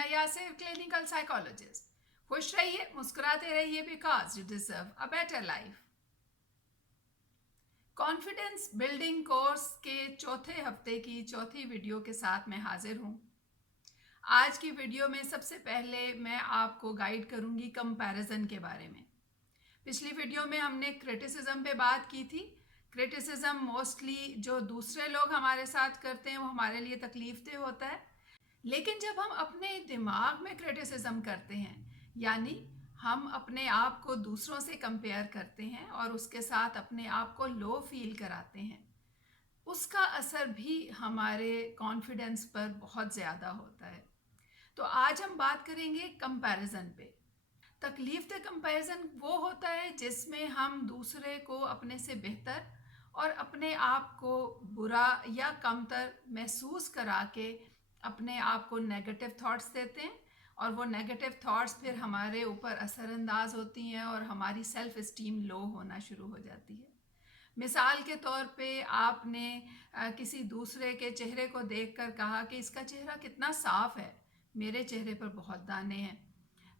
Meena Yasir, clinical psychologist. खुश रहिए, मुस्कुराते रहिए, because you deserve a better life. Confidence building course के चौथे हफ्ते की चौथी वीडियो के साथ मैं हाजिर हूँ। आज की वीडियो में सबसे पहले मैं आपको गाइड करूँगी कंपैरिजन के बारे में। पिछली वीडियो में हमने क्रिटिसिज्म पे बात की थी। क्रिटिसिज्म मोस्टली जो दूसरे लोग हमारे साथ करते हैं वो हमारे लिए तकलीफ दह होता है, लेकिन जब हम अपने दिमाग में क्रिटिसिज्म करते हैं, यानी हम अपने आप को दूसरों से कंपेयर करते हैं और उसके साथ अपने आप को लो फील कराते हैं, उसका असर भी हमारे कॉन्फिडेंस पर बहुत ज़्यादा होता है। तो आज हम बात करेंगे कंपैरिजन पे। तकलीफ दह कंपैरिजन वो होता है जिसमें हम दूसरे को अपने से बेहतर और अपने आप को बुरा या कमतर महसूस करा के अपने आप को नेगेटिव थॉट्स देते हैं, और वो नेगेटिव थॉट्स फिर हमारे ऊपर असरअंदाज होती हैं और हमारी सेल्फ इस्टीम लो होना शुरू हो जाती है। मिसाल के तौर पे आपने किसी दूसरे के चेहरे को देखकर कहा कि इसका चेहरा कितना साफ है, मेरे चेहरे पर बहुत दाने हैं।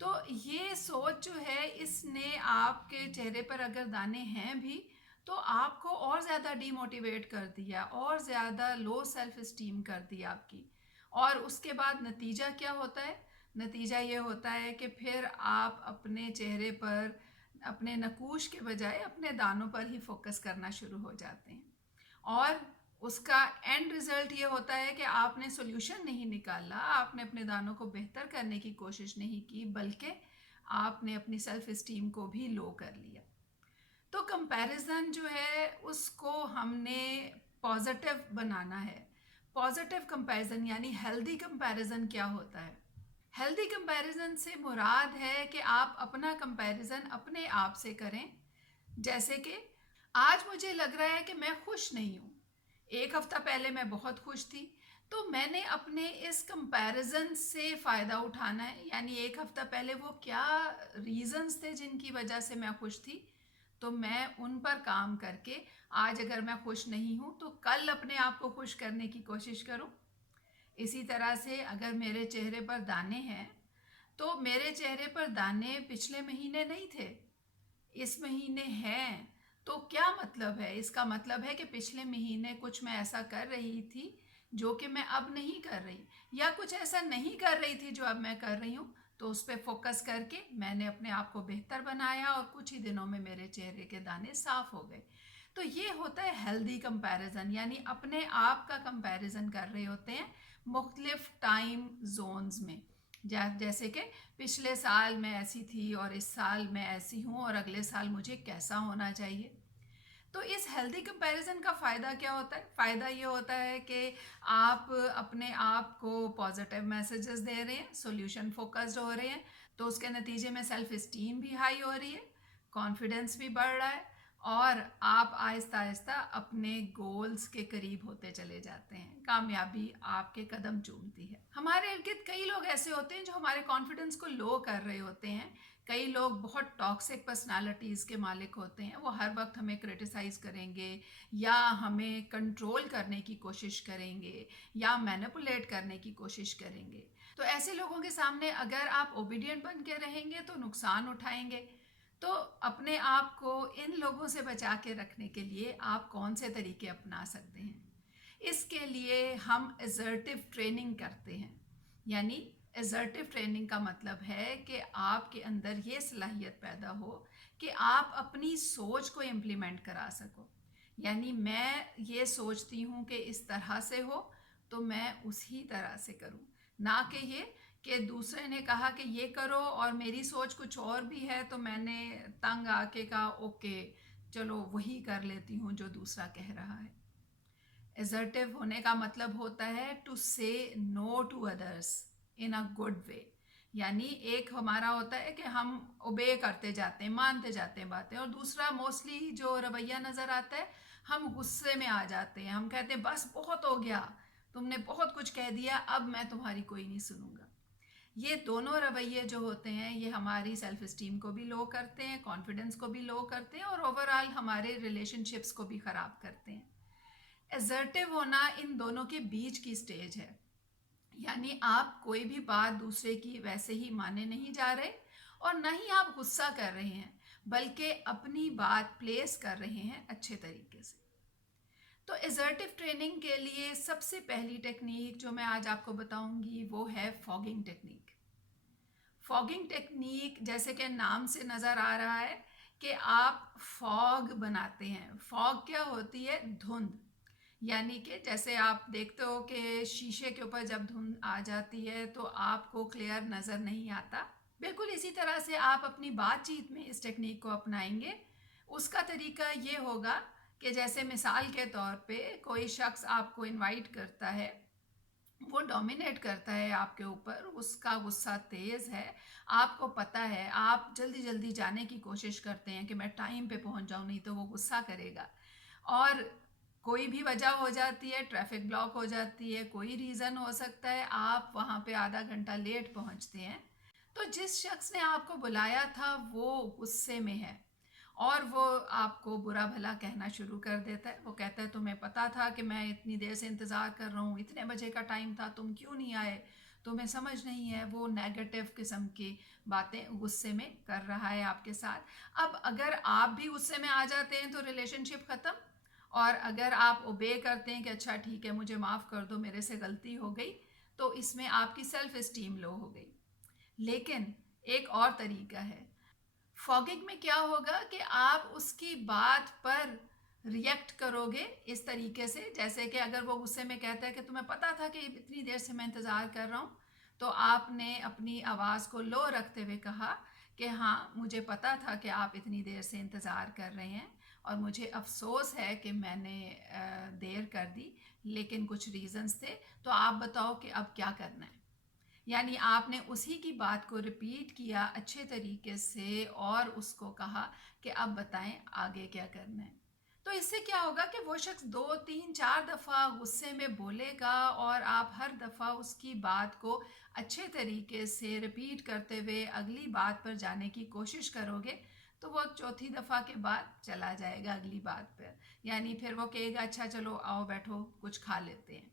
तो ये सोच जो है, इसने आपके चेहरे पर अगर दाने हैं भी तो आपको और ज़्यादा डीमोटिवेट कर दिया और ज़्यादा लो सेल्फ इस्टीम कर दी आपकी। और उसके बाद नतीजा क्या होता है? नतीजा ये होता है कि फिर आप अपने चेहरे पर अपने नकूश के बजाय अपने दानों पर ही फोकस करना शुरू हो जाते हैं, और उसका एंड रिजल्ट ये होता है कि आपने सोल्यूशन नहीं निकाला, आपने अपने दानों को बेहतर करने की कोशिश नहीं की, बल्कि आपने अपनी सेल्फ इस्टीम को भी लो कर लिया। तो कंपैरिजन जो है उसको हमने पॉजिटिव बनाना है। पॉजिटिव कंपैरिजन यानी हेल्दी कंपैरिजन क्या होता है? हेल्दी कंपैरिजन से मुराद है कि आप अपना कंपैरिजन अपने आप से करें। जैसे कि आज मुझे लग रहा है कि मैं खुश नहीं हूँ, एक हफ्ता पहले मैं बहुत खुश थी, तो मैंने अपने इस कंपैरिजन से फ़ायदा उठाना है। यानी एक हफ्ता पहले वो क्या रीज़न्स थे जिनकी वजह से मैं खुश थी, तो मैं उन पर काम करके आज अगर मैं खुश नहीं हूँ तो कल अपने आप को खुश करने की कोशिश करूँ। इसी तरह से अगर मेरे चेहरे पर दाने हैं तो मेरे चेहरे पर दाने पिछले महीने नहीं थे, इस महीने हैं। तो क्या मतलब है? इसका मतलब है कि पिछले महीने कुछ मैं ऐसा कर रही थी जो कि मैं अब नहीं कर रही, या कुछ ऐसा नहीं कर रही थी जो अब मैं कर रही हूँ। तो उस पर फोकस करके मैंने अपने आप को बेहतर बनाया और कुछ ही दिनों में मेरे चेहरे के दाने साफ हो गए। तो ये होता है हेल्दी कंपैरिजन, यानी अपने आप का कंपैरिजन कर रहे होते हैं मुख्तलिफ टाइम जोन्स में। जैसे कि पिछले साल मैं ऐसी थी और इस साल मैं ऐसी हूँ और अगले साल मुझे कैसा होना चाहिए। तो इस हेल्दी कंपैरिजन का फ़ायदा क्या होता है? फ़ायदा ये होता है कि आप अपने आप को पॉजिटिव मैसेजेस दे रहे हैं, सॉल्यूशन फोकस्ड हो रहे हैं, तो उसके नतीजे में सेल्फ इस्टीम भी हाई हो रही है, कॉन्फिडेंस भी बढ़ रहा है, और आप आहिस्ता आहिस्ता अपने गोल्स के करीब होते चले जाते हैं, कामयाबी आपके कदम चूमती है। हमारे इर्द गिर्द कई लोग ऐसे होते हैं जो हमारे कॉन्फिडेंस को लो कर रहे होते हैं। कई लोग बहुत टॉक्सिक पर्सनालिटीज़ के मालिक होते हैं, वो हर वक्त हमें क्रिटिसाइज़ करेंगे या हमें कंट्रोल करने की कोशिश करेंगे या मैनिपुलेट करने की कोशिश करेंगे। तो ऐसे लोगों के सामने अगर आप ओबीडियंट बन के रहेंगे तो नुकसान उठाएंगे। तो अपने आप को इन लोगों से बचा के रखने के लिए आप कौन से तरीके अपना सकते हैं? इसके लिए हम असर्टिव ट्रेनिंग करते हैं। यानी असर्टिव ट्रेनिंग का मतलब है कि आपके अंदर ये सलाहियत पैदा हो कि आप अपनी सोच को इम्प्लीमेंट करा सको। यानी मैं ये सोचती हूँ कि इस तरह से हो तो मैं उसी तरह से करूँ, ना कि ये कि दूसरे ने कहा कि ये करो और मेरी सोच कुछ और भी है तो मैंने तंग आके कहा ओके चलो वही कर लेती हूँ जो दूसरा कह रहा है। असर्टिव होने का मतलब होता है to say no to others in a good way. यानी एक हमारा होता है कि हम ओबे करते जाते हैं, मानते जाते हैं बातें, और दूसरा मोस्टली जो रवैया नज़र आता है, हम गुस्से में आ जाते हैं, हम कहते हैं बस बहुत हो गया, तुमने बहुत कुछ कह दिया, अब मैं तुम्हारी कोई नहीं सुनूंगा। ये दोनों रवैये जो होते हैं ये हमारी सेल्फ इस्टीम को भी लो करते हैं, कॉन्फिडेंस को भी लो करते हैं और ओवरऑल हमारे रिलेशनशिप्स को भी ख़राब करते हैं। असर्टिव होना इन दोनों के बीच की स्टेज है। यानी आप कोई भी बात दूसरे की वैसे ही माने नहीं जा रहे और ना ही आप गुस्सा कर रहे हैं, बल्कि अपनी बात प्लेस कर रहे हैं अच्छे तरीके से। तो एसर्टिव ट्रेनिंग के लिए सबसे पहली टेक्निक जो मैं आज आपको बताऊंगी वो है फॉगिंग टेक्निक। फॉगिंग टेक्निक जैसे कि नाम से नज़र आ रहा है कि आप फॉग बनाते हैं। फॉग क्या होती है? धुंध। यानी कि जैसे आप देखते हो कि शीशे के ऊपर जब धुंध आ जाती है तो आपको क्लियर नज़र नहीं आता। बिल्कुल इसी तरह से आप अपनी बातचीत में इस टेक्निक को अपनाएंगे। उसका तरीका ये होगा कि जैसे मिसाल के तौर पे कोई शख्स आपको इनवाइट करता है, वो डोमिनेट करता है आपके ऊपर, उसका गुस्सा तेज़ है, आपको पता है, आप जल्दी जल्दी जाने की कोशिश करते हैं कि मैं टाइम पे पहुंच जाऊं, नहीं तो वो गुस्सा करेगा। और कोई भी वजह हो जाती है, ट्रैफिक ब्लॉक हो जाती है, कोई रीज़न हो सकता है, आप वहाँ पे आधा घंटा लेट पहुँचते हैं। तो जिस शख्स ने आपको बुलाया था वो गुस्से में है और वो आपको बुरा भला कहना शुरू कर देता है। वो कहता है तुम्हें पता था कि मैं इतनी देर से इंतज़ार कर रहा हूँ, इतने बजे का टाइम था, तुम क्यों नहीं आए, तुम्हें समझ नहीं है। वो नेगेटिव किस्म की बातें गुस्से में कर रहा है आपके साथ। अब अगर आप भी गुस्से में आ जाते हैं तो रिलेशनशिप ख़त्म, और अगर आप ओबे करते हैं कि अच्छा ठीक है मुझे माफ़ कर दो, मेरे से गलती हो गई, तो इसमें आपकी सेल्फ इस्टीम लो हो गई। लेकिन एक और तरीका है। फॉगिंग में क्या होगा कि आप उसकी बात पर रिएक्ट करोगे इस तरीके से, जैसे कि अगर वो गुस्से में कहता है कि तुम्हें पता था कि इतनी देर से मैं इंतज़ार कर रहा हूँ, तो आपने अपनी आवाज़ को लो रखते हुए कहा कि हाँ मुझे पता था कि आप इतनी देर से इंतज़ार कर रहे हैं और मुझे अफसोस है कि मैंने देर कर दी, लेकिन कुछ रीज़न्स थे, तो आप बताओ कि अब क्या करना है। यानी आपने उसी की बात को रिपीट किया अच्छे तरीके से और उसको कहा कि अब बताएं आगे क्या करना है। तो इससे क्या होगा कि वो शख्स 2 3 4 दफ़ा गुस्से में बोलेगा और आप हर दफ़ा उसकी बात को अच्छे तरीके से रिपीट करते हुए अगली बात पर जाने की कोशिश करोगे, तो वो चौथी दफ़ा के बाद चला जाएगा अगली बात पर। यानी फिर वो कहेगा अच्छा चलो आओ बैठो कुछ खा लेते हैं।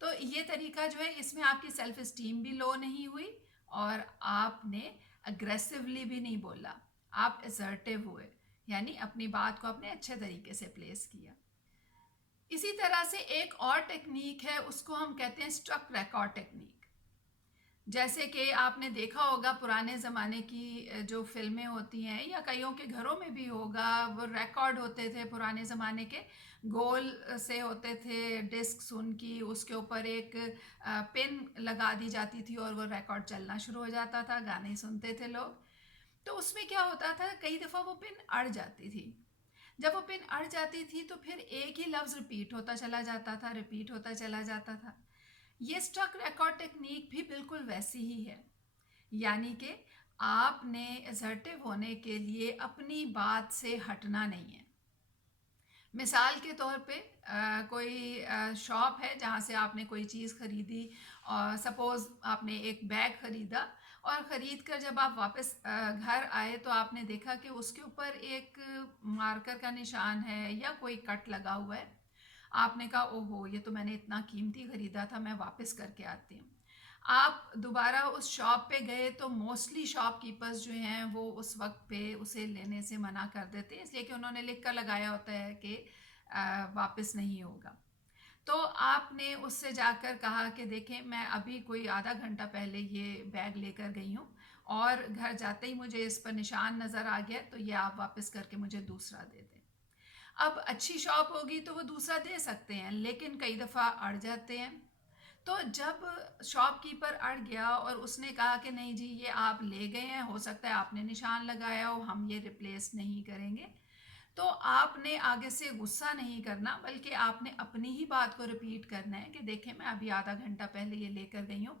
तो ये तरीका जो है, इसमें आपकी सेल्फ इस्टीम भी लो नहीं हुई और आपने अग्रेसिवली भी नहीं बोला, आप असर्टिव हुए, यानी अपनी बात को आपने अच्छे तरीके से प्लेस किया। इसी तरह से एक और टेक्निक है, उसको हम कहते हैं स्ट्रक रिकॉर्ड टेक्निक। जैसे कि आपने देखा होगा पुराने ज़माने की जो फ़िल्में होती हैं या कईयों के घरों में भी होगा, वो रिकॉर्ड होते थे पुराने ज़माने के, गोल से होते थे डिस्क उनकी, उसके ऊपर एक पिन लगा दी जाती थी और वो रिकॉर्ड चलना शुरू हो जाता था, गाने सुनते थे लोग। तो उसमें क्या होता था, कई दफ़ा वो पिन अड़ जाती थी। जब वो पिन अड़ जाती थी तो फिर एक ही लफ्ज़ रिपीट होता चला जाता था, रिपीट होता चला जाता था। ये स्टक रिकॉर्ड टेक्निक भी बिल्कुल वैसी ही है। यानी कि आपने असर्टिव होने के लिए अपनी बात से हटना नहीं है। मिसाल के तौर पे कोई शॉप है जहाँ से आपने कोई चीज़ ख़रीदी, और सपोज़ आपने एक बैग ख़रीदा और ख़रीद कर जब आप वापस घर आए तो आपने देखा कि उसके ऊपर एक मार्कर का निशान है या कोई कट लगा हुआ है। आपने कहा ओहो ये तो मैंने इतना कीमती ख़रीदा था, मैं वापस करके आती हूँ। आप दोबारा उस शॉप पे गए तो मोस्टली शॉपकीपर्स जो हैं वो उस वक्त पे उसे लेने से मना कर देते हैं, इसलिए कि उन्होंने लिख कर लगाया होता है कि वापस नहीं होगा। तो आपने उससे जाकर कहा कि देखें मैं अभी कोई आधा घंटा पहले ये बैग लेकर गई हूँ और घर जाते ही मुझे इस पर निशान नज़र आ गया, तो ये आप वापस करके मुझे दूसरा दे दें। अब अच्छी शॉप होगी तो वो दूसरा दे सकते हैं, लेकिन कई दफ़ा अड़ जाते हैं। तो जब शॉपकीपर अड़ गया और उसने कहा कि नहीं जी ये आप ले गए हैं, हो सकता है आपने निशान लगाया हो, हम ये रिप्लेस नहीं करेंगे, तो आपने आगे से गुस्सा नहीं करना, बल्कि आपने अपनी ही बात को रिपीट करना है कि देखें मैं अभी आधा घंटा पहले ये लेकर गई हूँ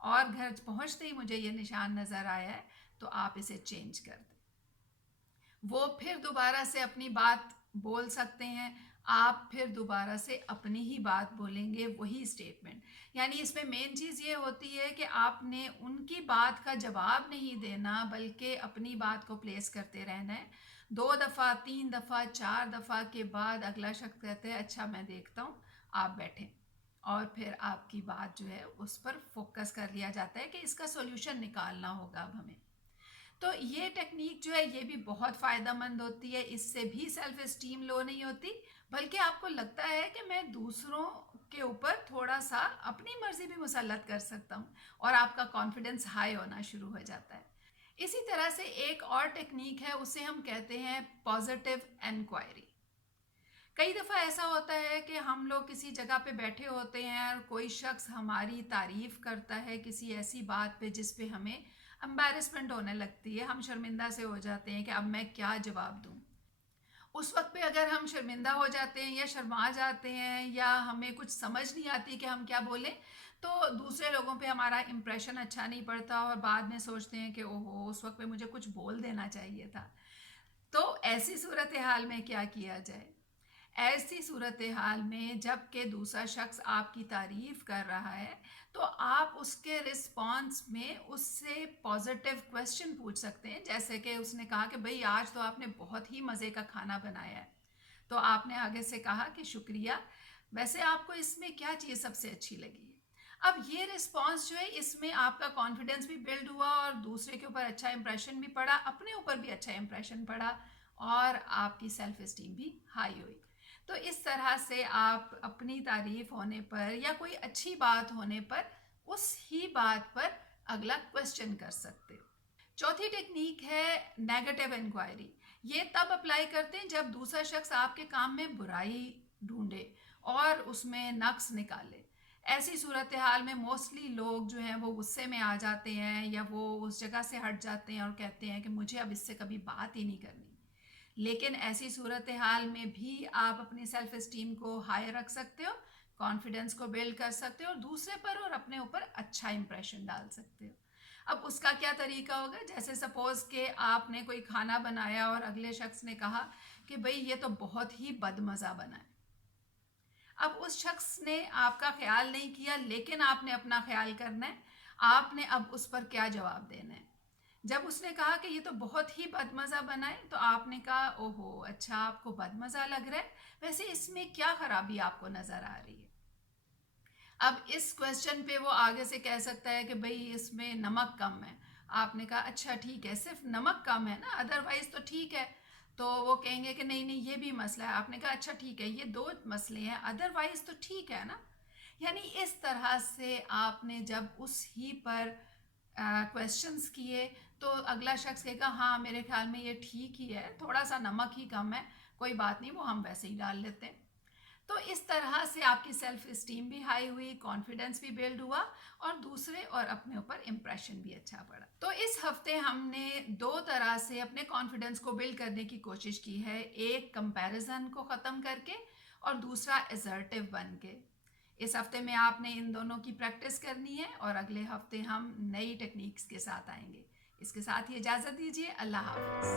और घर पहुँचते ही मुझे ये निशान नज़र आया है, तो आप इसे चेंज कर दें। वो फिर दोबारा से अपनी बात बोल सकते हैं, आप फिर दोबारा से अपनी ही बात बोलेंगे, वही स्टेटमेंट। यानी इसमें मेन चीज़ ये होती है कि आपने उनकी बात का जवाब नहीं देना, बल्कि अपनी बात को प्लेस करते रहना है। 2 दफ़ा 3 दफ़ा 4 दफ़ा के बाद अगला शख्स कहते हैं अच्छा मैं देखता हूँ, आप बैठें और फिर आपकी बात जो है उस पर फोकस कर लिया जाता है कि इसका सॉल्यूशन निकालना होगा अब हमें। तो ये टेक्निक जो है ये भी बहुत फ़ायदेमंद होती है। इससे भी सेल्फ इस्टीम लो नहीं होती, बल्कि आपको लगता है कि मैं दूसरों के ऊपर थोड़ा सा अपनी मर्जी भी मुसल्लत कर सकता हूँ, और आपका कॉन्फिडेंस हाई होना शुरू हो जाता है। इसी तरह से एक और टेक्निक है, उसे हम कहते हैं पॉजिटिव इंक्वायरी। कई दफ़ा ऐसा होता है कि हम लोग किसी जगह पे बैठे होते हैं और कोई शख्स हमारी तारीफ़ करता है किसी ऐसी बात पे जिस पे हमें एम्बैरेसमेंट होने लगती है, हम शर्मिंदा से हो जाते हैं कि अब मैं क्या जवाब दूँ। उस वक्त पे अगर हम शर्मिंदा हो जाते हैं या शर्मा जाते हैं या हमें कुछ समझ नहीं आती कि हम क्या बोलें, तो दूसरे लोगों पे हमारा इम्प्रेशन अच्छा नहीं पड़ता और बाद में सोचते हैं कि ओहो, उस वक्त पे मुझे कुछ बोल देना चाहिए था। तो ऐसी सूरत हाल में क्या किया जाए? ऐसी सूरत हाल में जब कि दूसरा शख्स आपकी तारीफ कर रहा है, तो आप उसके रिस्पॉन्स में उससे पॉजिटिव क्वेश्चन पूछ सकते हैं। जैसे कि उसने कहा कि भाई आज तो आपने बहुत ही मज़े का खाना बनाया है, तो आपने आगे से कहा कि शुक्रिया, वैसे आपको इसमें क्या चीज़ सबसे अच्छी लगी है। अब ये रिस्पॉन्स जो है, इसमें आपका कॉन्फिडेंस भी बिल्ड हुआ और दूसरे के ऊपर अच्छा इंप्रेशन भी पड़ा, अपने ऊपर भी अच्छा इंप्रेशन पड़ा, और आपकी सेल्फ इस्टीम भी हाई हुई। तो इस तरह से आप अपनी तारीफ होने पर या कोई अच्छी बात होने पर उस ही बात पर अगला क्वेश्चन कर सकते हो। चौथी टेक्निक है नेगेटिव इंक्वायरी। ये तब अप्लाई करते हैं जब दूसरा शख्स आपके काम में बुराई ढूंढे और उसमें नक्स निकाले। ऐसी सूरत हाल में मोस्टली लोग जो हैं वो गुस्से में आ जाते हैं या वो उस जगह से हट जाते हैं और कहते हैं कि मुझे अब इससे कभी बात ही नहीं करनी। लेकिन ऐसी सूरत हाल में भी आप अपनी सेल्फ इस्टीम को हाई रख सकते हो, कॉन्फिडेंस को बिल्ड कर सकते हो और दूसरे पर और अपने ऊपर अच्छा इंप्रेशन डाल सकते हो। अब उसका क्या तरीका होगा? जैसे सपोज कि आपने कोई खाना बनाया और अगले शख्स ने कहा कि भाई ये तो बहुत ही बदमज़ा बना है। अब उस शख्स ने आपका ख्याल नहीं किया, लेकिन आपने अपना ख्याल करना है। आपने अब उस पर क्या जवाब देना है? जब उसने कहा कि ये तो बहुत ही बदमज़ा बना है, तो आपने कहा ओहो अच्छा, आपको बदमज़ा लग रहा है, वैसे इसमें क्या खराबी आपको नज़र आ रही है? अब इस क्वेश्चन पे वो आगे से कह सकता है कि भाई इसमें नमक कम है। आपने कहा अच्छा ठीक है, सिर्फ नमक कम है ना, अदरवाइज तो ठीक है। तो वो कहेंगे कि नहीं नहीं, ये भी मसला है। आपने कहा अच्छा ठीक है, ये दो मसले हैं, अदरवाइज तो ठीक है ना। यानी इस तरह से आपने जब उस ही पर क्वेश्चंस किए, तो अगला शख्स कहेगा हाँ मेरे ख्याल में ये ठीक ही है, थोड़ा सा नमक ही कम है, कोई बात नहीं, वो हम वैसे ही डाल लेते हैं। तो इस तरह से आपकी सेल्फ इस्टीम भी हाई हुई, कॉन्फिडेंस भी बिल्ड हुआ और दूसरे और अपने ऊपर इम्प्रेशन भी अच्छा पड़ा। तो इस हफ्ते हमने दो तरह से अपने कॉन्फिडेंस को बिल्ड करने की कोशिश की है, एक कंपैरिजन को ख़त्म करके और दूसरा असर्टिव बन के। इस हफ्ते में आपने इन दोनों की प्रैक्टिस करनी है और अगले हफ्ते हम नई टेक्निक्स के साथ आएंगे। इसके साथ ही इजाज़त दीजिए। अल्लाह हाफिज़।